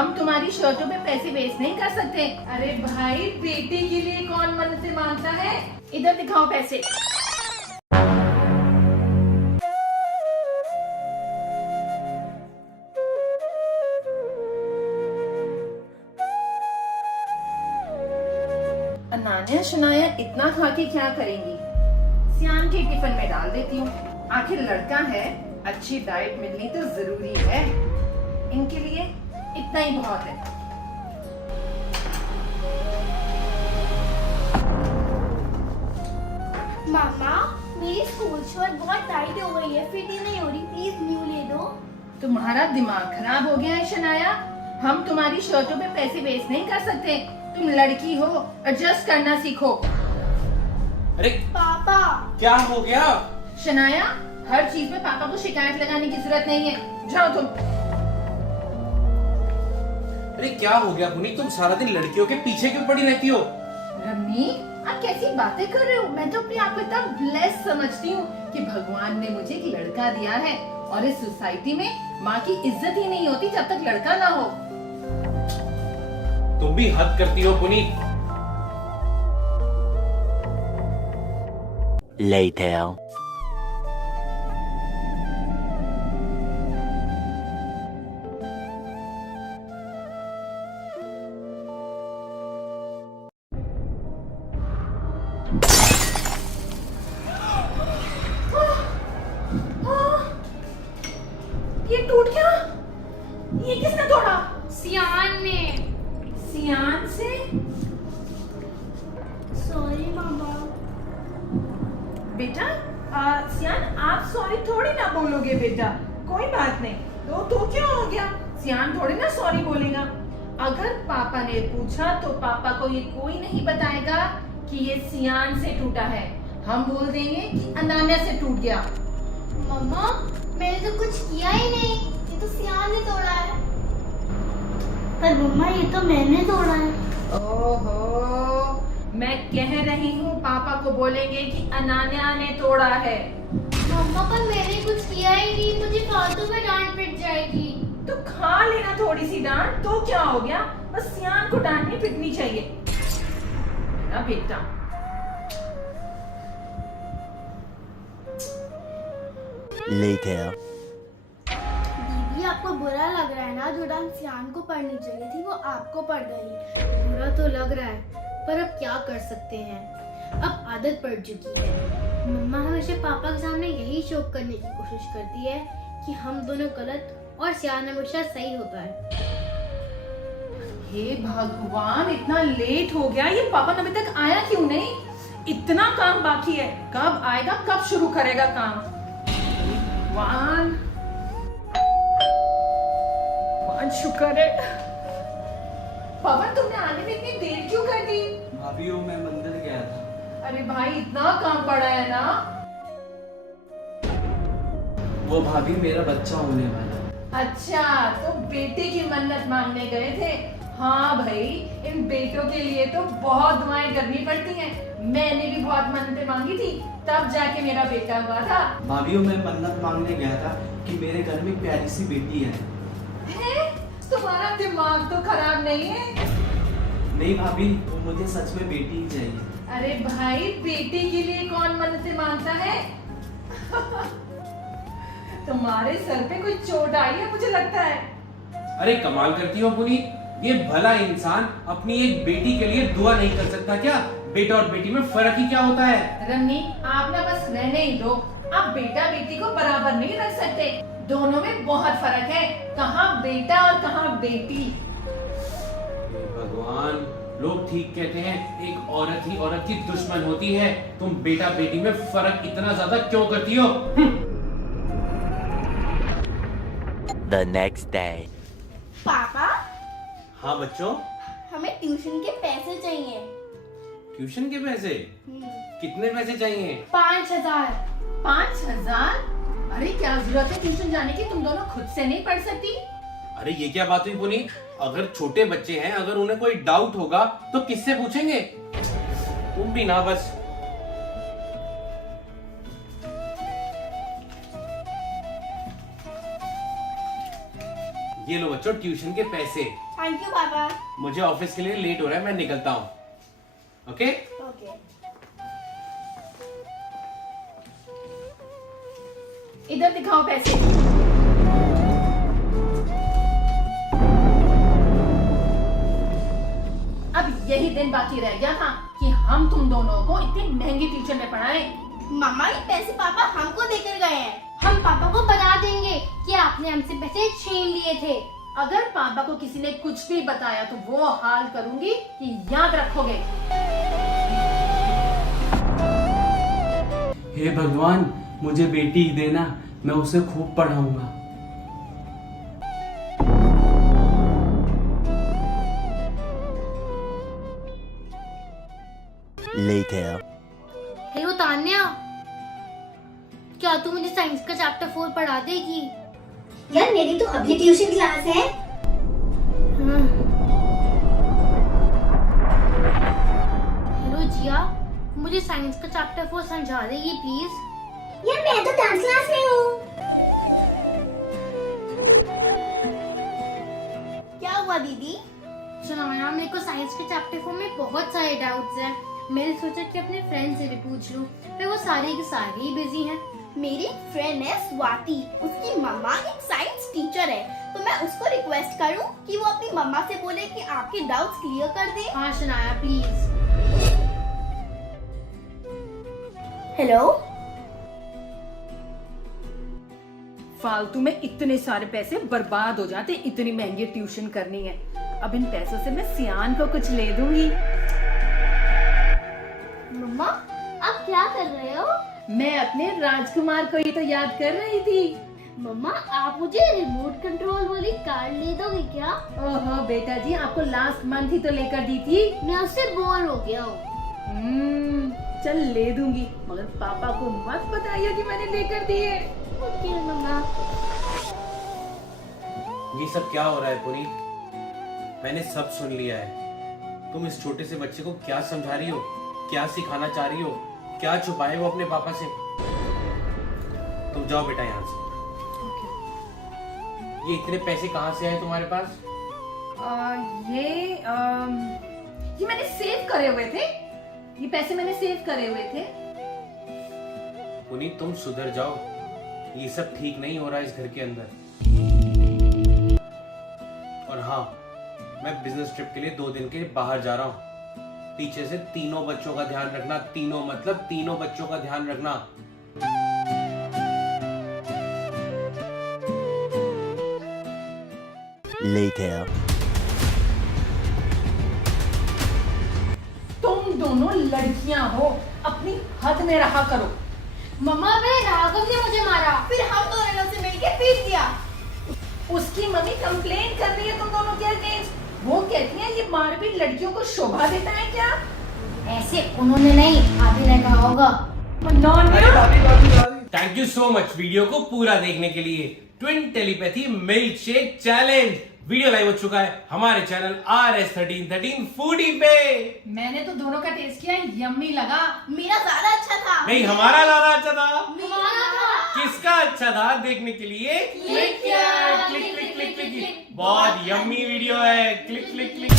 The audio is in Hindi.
हम तुम्हारी शर्टों पे पैसे वेस्ट नहीं कर सकते। अरे भाई, बेटे के लिए कौन मन्नतें मांगता है? इधर दिखाओ पैसे। अनान्या शनाया इतना खा के क्या करेंगी? सियान के टिफिन में डाल देती हूँ। आखिर लड़का है, अच्छी डाइट मिलनी तो जरूरी है। इनके लिए इतना ही बहुत है। मामा, मेरी स्कूल शर्ट बहुत टाइट हो गई है, फिट ही नहीं हो रही, प्लीज न्यू ले दो। तुम्हारा दिमाग खराब हो गया है शनाया। हम तुम्हारी शर्टों पे पैसे वेस्ट नहीं कर सकते। तुम लड़की हो, एडजस्ट करना सीखो। अरे पापा, क्या हो गया? शनाया, हर चीज में पापा को शिकायत लगाने की जरूरत नहीं है। जाओ तुम। अरे क्या हो गया पुनीत, तुम सारा दिन लड़कियों के पीछे क्यों पड़ी रहती हो? रम्मी, आप कैसी बातें कर रहे हो? मैं तो अपने आप को इतना ब्लेस समझती हूँ कि भगवान ने मुझे एक लड़का दिया है। और इस सोसाइटी में माँ की इज्जत ही नहीं होती जब तक लड़का ना हो। तुम भी हद करती हो पुनीत। Later. ये टूट गया। ये किसने तोड़ा? सियान ने। सियान से? सॉरी मामा। बेटा, सियान, आप सॉरी थोड़ी ना बोलोगे बेटा। कोई बात नहीं। तो क्या हो गया? सियान थोड़ी ना सॉरी बोलेगा। अगर पापा ने पूछा तो पापा को ये कोई नहीं बताएगा कि ये सियान से टूटा है। हम बोल देंगे कि अनान्या से टूट गया। मम्मा, मैंने तो कुछ किया ही नहीं, ये तो सियान ने तोड़ा है। पर मम्मा, ये तो मैंने तोड़ा है। ओहो, मैं कह रही हूँ पापा को बोलेंगे कि अनान्या ने तोड़ा है। मम्मा, पर मैंने कुछ किया ही नहीं, मुझे फालतू में डांट पिट जाएगी। तो खा लेना थोड़ी सी डांट, तो क्या हो गया? बस सियान को डांटनी पिटनी चाहिए ना बेटा। Later. दीदी, आपको बुरा लग रहा है ना? जो डांट सियान को पढ़नी चाहिए थी वो आपको पड़ गई। बुरा तो लग रहा है, पर अब क्या कर सकते हैं, अब आदत पड़ चुकी है। मम्मा हमेशा पापा के सामने यही शो करने की कोशिश करती है कि हम दोनों गलत और सियान हमेशा सही होता है। हे भगवान, इतना लेट हो गया। ये पापा अभी तक आया क्यों नहीं? इतना काम बाकी है। कब आएगा, कब शुरू करेगा काम? भगवान, भगवान शुक्र है। पवन, तुमने आने में इतनी देर क्यों कर दी? भाभी वो मैं मंदिर गया था। अरे भाई, इतना काम पड़ा है ना। वो भाभी मेरा बच्चा होने वाला है। अच्छा, तो बेटे की मन्नत मांगने गए थे। हाँ भाई, इन बेटों के लिए तो बहुत दुआएं करनी पड़ती हैं। मैंने भी बहुत मन्नतें मांगी थी, तब जाके मेरा बेटा हुआ था। भाभी वो मैं मन्नत मांगने गया था कि मेरे घर में एक प्यारी सी बेटी है। तुम्हारा दिमाग तो खराब नहीं है? नहीं भाभी, वो मुझे सच में बेटी ही चाहिए। अरे भाई, बेटे के लिए कौन मन्नतें मांगता है? तुम्हारे सर पे कोई चोट आई है मुझे लगता है। अरे कमाल करती हो पुनीत, ये भला इंसान अपनी एक बेटी के लिए दुआ नहीं कर सकता क्या? बेटा और बेटी में फर्क ही क्या होता है? रमनी, आप ना बस रहने ही दो। आप बेटा बेटी को बराबर नहीं रख सकते। दोनों में बहुत फर्क है। कहाँ बेटा और कहाँ बेटी। हे भगवान, लोग ठीक कहते हैं, एक औरत ही औरत की दुश्मन होती है। तुम बेटा बेटी में फर्क इतना ज्यादा क्यों करती हो? The next day. पापा, हाँ बच्चों, हमें ट्यूशन के पैसे चाहिए। ट्यूशन के पैसे? कितने पैसे चाहिए? 5,000। 5,000? अरे क्या जरूरत है ट्यूशन जाने की? तुम दोनों खुद से नहीं पढ़ सकती? अरे ये क्या बात हुई पुनीत? अगर छोटे बच्चे हैं, अगर उन्हें कोई डाउट होगा तो किससे पूछेंगे? तुम भी ना बस। ये लो बच्चों ट्यूशन के पैसे। थैंक यू पापा। मुझे ऑफिस के लिए लेट हो रहा है, मैं निकलता हूँ। Okay okay. इधर दिखाओ पैसे। अब यही दिन बाकी रह गया था कि हम तुम दोनों को इतनी महंगी ट्यूशन में पढ़ाएं। मम्मा ये पैसे पापा हमको देकर गए हैं। हम पापा को बता देंगे कि आपने हमसे पैसे छीन लिए थे। अगर पापा को किसी ने कुछ भी बताया तो वो हाल करूंगी कि याद रखोगे। हे भगवान, मुझे बेटी देना, मैं उसे खूब पढ़ाऊंगा। Later. हेलो तान्या, क्या तू मुझे साइंस का चैप्टर 4 पढ़ा देगी? यार मेरी तो अभी ट्यूशन क्लास है। हेलो जिया, मुझे साइंस का चैप्टर 4 समझा देगी प्लीज? यार मैं तो डांस क्लास में हूँ। क्या हुआ दीदी? सुनो यार, मेरे को साइंस के चैप्टर 4 में बहुत सारे डाउट्स हैं। मैंने सोचा कि अपने फ्रेंड से भी पूछ लूं, पर वो सारे के सारे ही बिजी हैं। मेरी फ्रेंड है स्वाति, उसकी मम्मा एक साइंस टीचर है, तो मैं उसको रिक्वेस्ट करूं कि वो अपनी मम्मा से बोले कि आपके डाउट्स क्लियर कर दे। हाँ शनाया प्लीज। हेलो। फालतू में इतने सारे पैसे बर्बाद हो जाते, इतनी महंगी ट्यूशन करनी है। अब इन पैसों से मैं सियान को कुछ ले दूंगी। मम्मा आप क्या कर रहे हो? मैं अपने राजकुमार को ही तो याद कर रही थी। मम्मा आप मुझे रिमोट कंट्रोल वाली कार ले दोगे क्या? ओहो बेटा जी, आपको लास्ट मंथ ही तो लेकर दी थी। मैं उससे बोर हो गया हूँ। चल ले दूंगी, मगर पापा को मत बताइए कि मैंने लेकर दी है। ओके मम्मा। ये सब क्या हो रहा है पुनी? मैंने सब सुन लिया है। तुम इस छोटे से बच्चे को क्या समझा रही हो, क्या सिखाना चाह रही हो, क्या छुपाए वो अपने पापा से? तुम जाओ बेटा यहाँ से। ये इतने पैसे कहाँ से आए तुम्हारे पास? ये मैंने सेव करे हुए थे। ये पैसे मैंने सेव करे हुए थे। पुनी तुम सुधर जाओ, ये सब ठीक नहीं हो रहा है इस घर के अंदर। और हाँ, मैं बिजनेस ट्रिप के लिए 2 दिन के लिए बाहर जा रहा हूँ। पीछे से तीनों बच्चों का ध्यान रखना, तीनों मतलब तीनों बच्चों का ध्यान रखना। Later. तुम दोनों लड़कियां हो, अपनी हद में रहा करो। मम्मा वे राघव ने मुझे मारा। फिर हम दोनों से मिलके पीट दिया। उसकी मम्मी कंप्लेन कर रही है तुम दोनों के अगेंस्ट। वो कहती है ये मारपीट लड़कियों को शोभा देता है क्या? ऐसे उन्होंने नहीं, आपी ने कहा होगा। Thank you so much video को पूरा देखने के लिए। Twin telepathy milk shake challenge video live हो चुका है हमारे चैनल RS1313 फूडी पे। मैंने तो दोनों का टेस्ट किया, यम्मी लगा। मेरा ज्यादा अच्छा था। नहीं, हमारा ज्यादा अच्छा था। हमारा था। किसका अच्छा था देखने के लिए click click click click click. बहुत यम्मी वीडियो है। Click click click.